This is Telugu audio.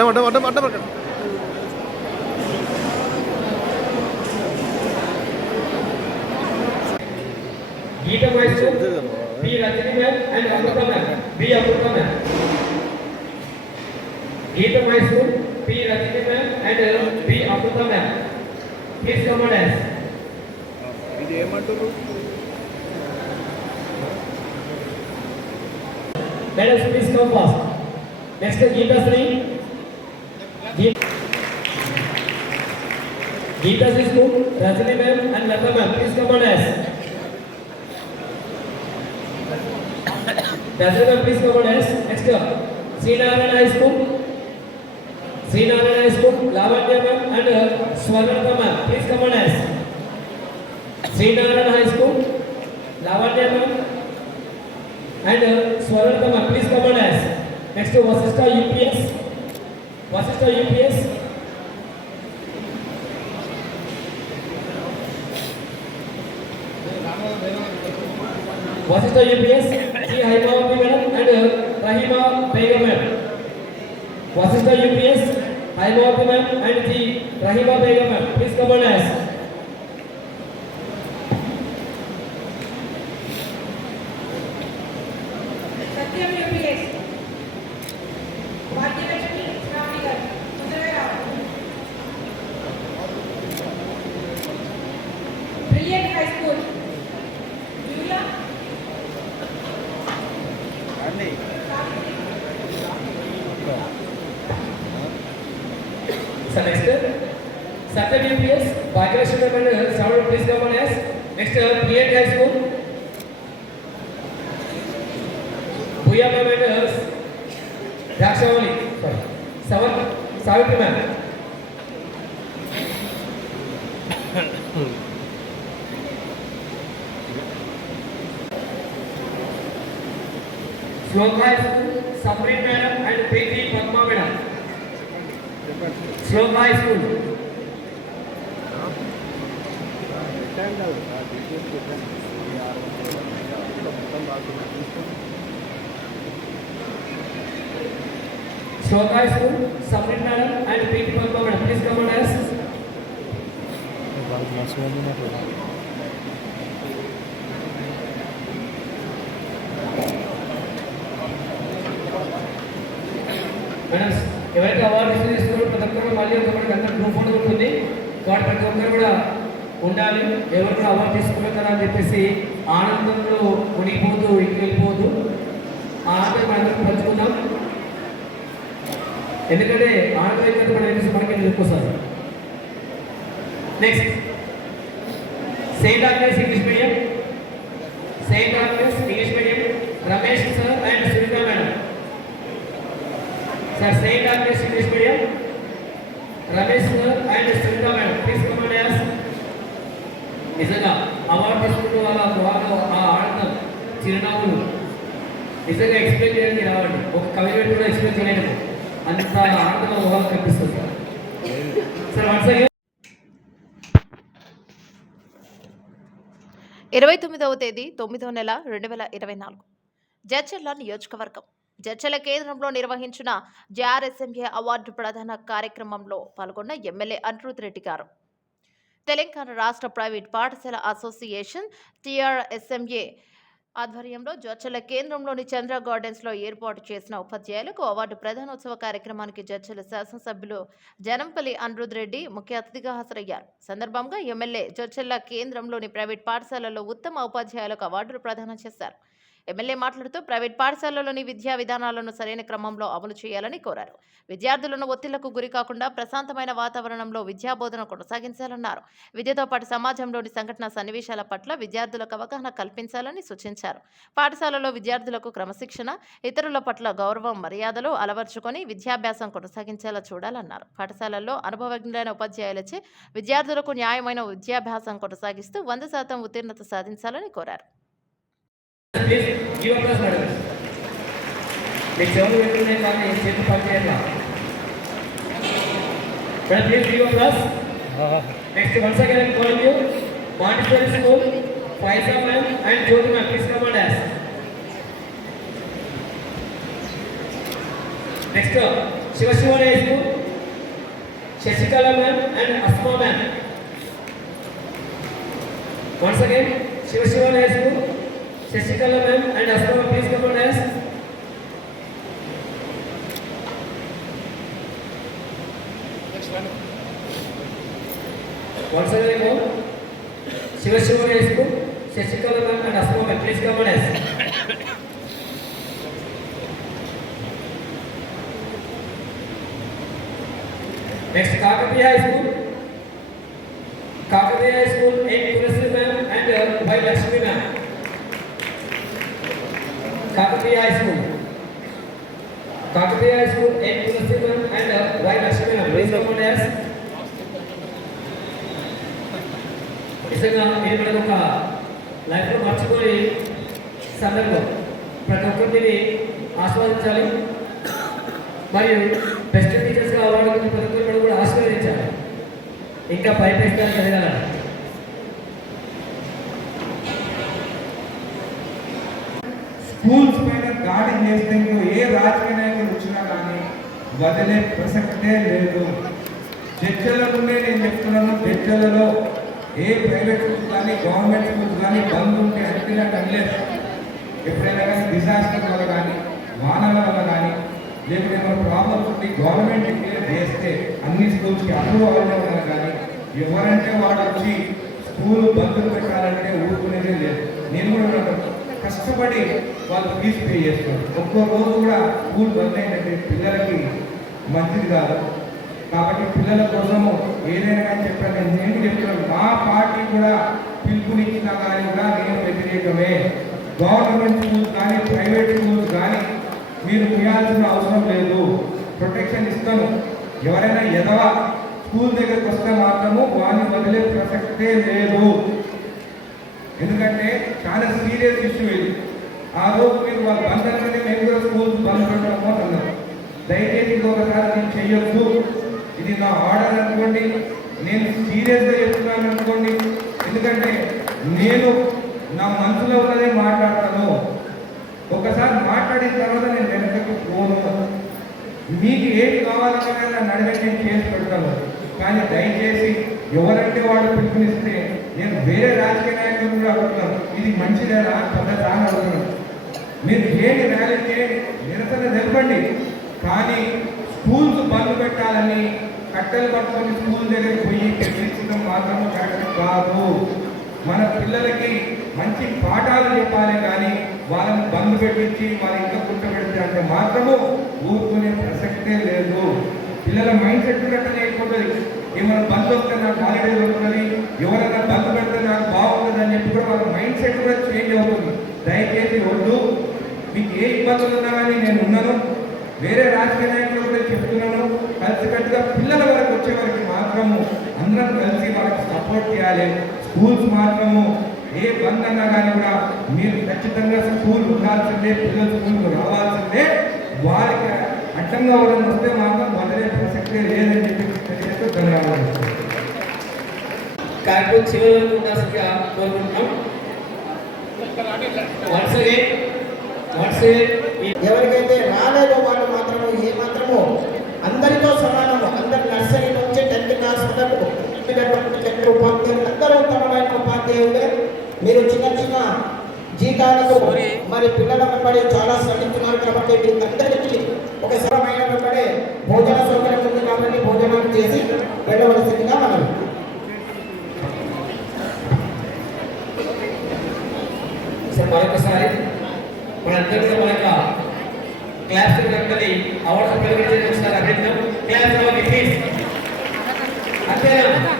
అడ్డం అడ్డం అడ్డం అడ్డం అడ్డం గీత వయసు B Rajani ma'am and Amrutha ma'am B Amrutha ma'am Geetha వయసు B Rajani ma'am and B Amrutha ma'am please come on dance ఇది ఏమంటారు madam please come fast next Geethasri Give us this book, Rajini ma'am and Lata ma'am. Please come on as. Rajini ma'am, please come on as. Next up, Sri Narayan High School. Sri Narayan High School, Lavanya ma'am and uh, Swarnata ma'am. Please come on as. Sri Narayan High School, Lavanya ma'am and uh, Swarnata ma'am. Please come on as. Next to Vasista UPS. What is the UPS? What is the UPS? G. Haimawabi and Rahima Begum madam. What is the UPS? Haimawabi madam and G. Rahima Begum madam. Please come on. After BPS, Bhagirashi Mental Health, someone please come on as. Next, uh, Create High School. Bhuya Mental Health, Rakshawali, sorry, Savan, Savitri Ma'am. Sloka High School, Sabrin Madam and Preeti Padma Madam. Sloka High School. So guys, School, Samrit madam and Preeti Padma madam. Please come on us. Madam ఎవరైతే అవార్డు రిసీవ్ చేస్తున్నారో ప్రతి ఒక్కరు మళ్ళీ ఒక అందరూ గ్రూప్ ఉంటుంది వాటి ప్రతి ఒక్కరు కూడా ఉండాలి. ఎవరికి అవార్డు తీసుకున్నారు అని చెప్పేసి ఆనందంలో మునిగిపోతూ ఇంటికి వెళ్ళిపోదు ఆనందం మనందరం పంచుకుందాం. ఎందుకంటే ఆనందం మనకి నిలుపుకొస్తారు next Saint Agnes English medium Saint Agnes English medium Ramesh sir and Sunitha madam sir Saint Agnes English medium Ramesh sir and Sunitha madam please come and us నిజంగా అవార్డు తీసుకుంటూ వాళ్ళ వాళ్ళు ఆ ఆనందం చిరునవ్వులు. నిజంగా ఎక్స్ప్లెయిన్ చేయడానికి రావండి ఒక కవి కూడా ఎక్స్ప్లెయిన్ చేయలేదు అంత ఆనందం మొహాలు కనిపిస్తుంది. సార్ సార్ వన్స్ ఇరవై తొమ్మిదవ తేదీ తొమ్మిదవ నెల రెండు వేల ఇరవై నాలుగు. జడ్చర్ల నియోజకవర్గం. జడ్చర్ల కేంద్రంలో నిర్వహించిన జేఆర్ఎస్ఎంఏ అవార్డు ప్రధాన కార్యక్రమంలో పాల్గొన్న ఎమ్మెల్యే అనిరుద్ రెడ్డి గారు. తెలంగాణ రాష్ట్ర ప్రైవేట్ పాఠశాల అసోసియేషన్ టీఆర్ఎస్ఎంఏ ఆధ్వర్యంలో జడ్చల కేంద్రంలోని చంద్ర గార్డెన్స్లో ఏర్పాటు చేసిన ఉపాధ్యాయులకు అవార్డు ప్రధానోత్సవ కార్యక్రమానికి జడ్చల శాసనసభ్యులు జనంపల్లి అనిరుద్ రెడ్డి ముఖ్య అతిథిగా హాజరయ్యారు. సందర్భంగా ఎమ్మెల్యే జడ్చల్ల కేంద్రంలోని ప్రైవేట్ పాఠశాలలో ఉత్తమ ఉపాధ్యాయులకు అవార్డులు ప్రదానం చేశారు. ఎమ్మెల్యే మాట్లాడుతూ ప్రైవేట్ పాఠశాలలోని విద్యా విధానాలను సరైన క్రమంలో అమలు చేయాలని కోరారు. విద్యార్థులను ఒత్తిళ్ళకు గురి కాకుండా ప్రశాంతమైన వాతావరణంలో విద్యాబోధన కొనసాగించాలన్నారు. విద్యతో పాటు సమాజంలోని సంఘటన సన్నివేశాల పట్ల విద్యార్థులకు అవగాహన కల్పించాలని సూచించారు. పాఠశాలలో విద్యార్థులకు క్రమశిక్షణ ఇతరుల పట్ల గౌరవం మర్యాదలు అలవర్చుకొని విద్యాభ్యాసం కొనసాగించేలా చూడాలన్నారు. పాఠశాలల్లో అనుభవజ్ఞులైన ఉపాధ్యాయులచే విద్యార్థులకు న్యాయమైన విద్యాభ్యాసం కొనసాగిస్తూ వంద శాతం ఉత్తీర్ణత సాధించాలని కోరారు. Please give up class madam మీ చెవులు పెట్టుకునే కానీ చేతి పని చేయాలా madam please give up class next once again call you Montessori school Faiza ma'am and Jyothi ma'am please come and us next Shivashivan High School, Shashikala ma'am and Asma ma'am. Once again, Shivashivan High School, Shashikala ma'am and Asma please come on dais. Once again, more. Shivashivan High School, Shashikala ma'am and Asma ma'am, please come on dais. Next, Kakatiya High School. Kakatiya High School, N. Tulasi ma'am and uh, Y. Lakshmi ma'am. Kakatiya High school Kakatiya High School and Punasiman and Rai Lakshminam. Raise your hand నిజంగా మీరు మనకు ఒక లైఫ్లో మర్చిపోయి సందర్భం ప్రతి ఒక్కరిని ఆస్వాదించాలి మరియు బెస్ట్ టీచర్స్గా అవ్వడానికి ప్రతి ఒక్కరు కూడా ఆస్వాదించాలి ఇంకా పై పైపేస్తాను చదివాలని స్కూల్స్ పైన దాడి చేస్తే ఇంకో ఏ రాజకీయ నాయకులు వచ్చినా కానీ వదిలే ప్రసక్తే లేదు. చర్చల నుండే నేను చెప్తున్నాను చర్చలలో ఏ ప్రైవేట్ స్కూల్స్ కానీ గవర్నమెంట్ స్కూల్స్ కానీ బంద్ ఉంటే అంటున్నట్టు అనలేదు ఎప్పుడైనా కానీ డిజాస్టర్ వల్ల కానీ వానల వల్ల కానీ లేకపోతే ఏమైనా ప్రాబ్లమ్స్ ఉంటే గవర్నమెంట్ డిక్లేర్ చేస్తే అన్ని స్కూల్స్కి అప్రూవ్ అవ్వడం వల్ల కానీ ఎవరంటే వాడు వచ్చి స్కూల్ బంద్ పెట్టాలంటే ఊరుకునేదే లేదు. నేను కూడా కష్టపడి వాళ్ళు ఫీజు పే చేస్తారు ఒక్కో రోజు కూడా స్కూల్ బంద్ అయిందంటే పిల్లలకి మంచిది కాదు. కాబట్టి పిల్లల కోసము ఏదైనా కానీ చెప్పాను నేను చెప్తున్నాను? మా పార్టీ కూడా పిలుపునిచ్చినా కానీ కూడా నేను వ్యతిరేకమే. గవర్నమెంట్ స్కూల్స్ కానీ ప్రైవేట్ స్కూల్స్ కానీ మీరు చేయాల్సిన అవసరం లేదు. ప్రొటెక్షన్ ఇస్తాను. ఎవరైనా ఎదవ స్కూల్ దగ్గరకు వస్తే మాత్రము వాడిని వదిలే ప్రసక్తే లేదు. ఎందుకంటే చాలా సీరియస్ ఇష్యూ ఇది. ఆ రోజు మీరు వాళ్ళు బంద్ అంటే మేము కూడా స్కూల్స్ బంద్ పెట్టడం అన్నారు దయచేసి ఇది ఒకసారి నేను చెయ్యొద్దు ఇది నా ఆర్డర్ అనుకోండి నేను సీరియస్గా చెప్తున్నాను అనుకోండి. ఎందుకంటే నేను నా మనసులో ఉన్నదే మాట్లాడతాను. ఒకసారి మాట్లాడిన తర్వాత నేను వెనకకు పోను. మీకు ఏం కావాలన్నా నన్ను అడగండి నేను చేసి పెడతాను. కానీ దయచేసి ఎవరంటే వాళ్ళు పిలుపునిస్తే నేను వేరే రాజకీయ నాయకులు కూడా అడుగుతున్నాను. ఇది మంచిదేనా? పద్ధతి అని అడుగుతున్నాను. మీరు ఏంటి ర్యాలీ చేయండి నిరసన తెలపండి. కానీ స్కూల్స్ బంద్ పెట్టాలని కట్టెలు పట్టుకొని స్కూల్ దగ్గరికి పోయి బెదిరించడం మాత్రం కరెక్ట్ కాదు. మన పిల్లలకి మంచి పాఠాలు చెప్పాలి కానీ వాళ్ళని బంద్ పెట్టించి వాళ్ళ ఇంకా పెడితే అంటే మాత్రము ఊరుకునే ప్రసక్తే లేదు. పిల్లల మైండ్ సెట్ కట్టనే అయిపోతుంది. ఏమైనా పనులు వస్తే నాకు హాలిడేస్ దొరుకుతుంది ఎవరైనా పనులు పెడితే నాకు బాగుంటుంది అని చెప్పి కూడా వాళ్ళ మైండ్ సెట్ కూడా చేంజ్ అవుతుంది. దయచేసి వద్దు. మీకు ఏ ఇబ్బందులు ఉన్నా కానీ నేను ఉన్నాను. వేరే రాజకీయ నాయకులు కూడా చెప్తున్నాను. కలిసికట్టుగా పిల్లల వరకు వచ్చే వరకు మాత్రము అందరం కలిసి వాళ్ళకి సపోర్ట్ చేయాలి. స్కూల్స్ మాత్రము ఏ బంద్ కానీ కూడా మీరు ఖచ్చితంగా స్కూల్ ఉండాల్సిందే పిల్లలు స్కూల్కి రావాల్సిందే. వారికి అడ్డంగా వాళ్ళని వస్తే మాత్రం వదిలే ప్రసక్తే లేదని చెప్పి తెలియజేస్తూ ధన్యవాదాలు. కార్యక్రమం చివరి వరకు ఉండాల్సిందిగా కోరుకుంటున్నాం. వన్స్ అగైన్ వన్స్ అగైన్ ఎవరికైతే రాలేదో వాళ్ళు మాత్రము ఏ మాత్రము అందరితో సమానము అందరు నర్సరీ నుంచి టెన్త్ క్లాస్ వరకు ఉపాధ్యాయులు అందరూ ఉత్తమమైన ఉపాధ్యాయులే. మీరు చిన్న చిన్న జీతాలకు మరి పిల్లల వెంబడి చాలా శ్రమిస్తున్నారు కాబట్టి మీకు అందరికీ ఒక సరమైన వెంబడే భోజన సౌకర్యం ఉంది కాబట్టి భోజనం చేసి వెళ్ళవలసిందిగా మనం మరొకసారి మనందరూ కూడా మన యొక్క క్లాస్ వెంటనే అవార్డు ప్రకటించిన అభినందన క్లాస్ ప్లీజ్ అంతేనా?